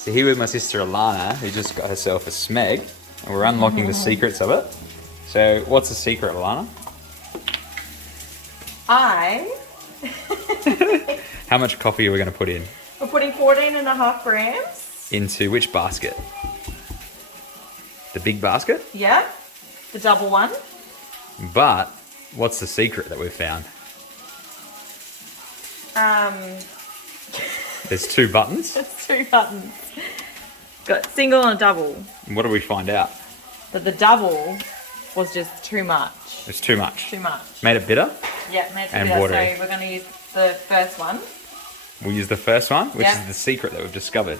So here with my sister Alana, who just got herself a Smeg, and we're unlocking the secrets of it. So what's the secret, Alana? How much coffee are we going to put in? We're putting 14.5 grams. Into which basket? The big basket? Yeah, the double one. But what's the secret that we've found? There's 2 buttons. It's 2 buttons. Got single and a double. What did we find out? That the double was just too much. It's too much. Too much. Made it bitter? Yeah, made it And bitter. watery. So we're going to use the first one. We'll use the first one, which Yeah. is the secret that we've discovered.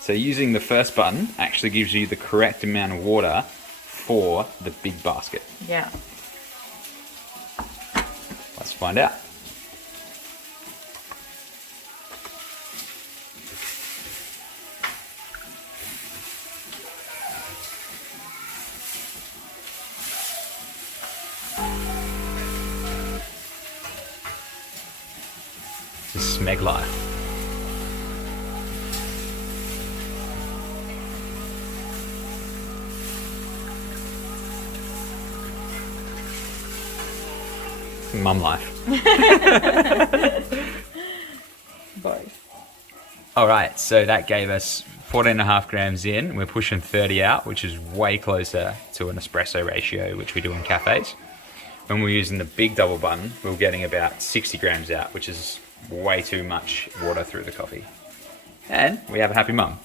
So using the first button actually gives you the correct amount of water for the big basket. Yeah. Let's find out. This is Smeg life. Mum life. Both. All right, so that gave us 14.5 grams in. We're pushing 30 out, which is way closer to an espresso ratio, which we do in cafes. When we're using the big double button, we're getting about 60 grams out, which is way too much water through the coffee. And we have a happy mum.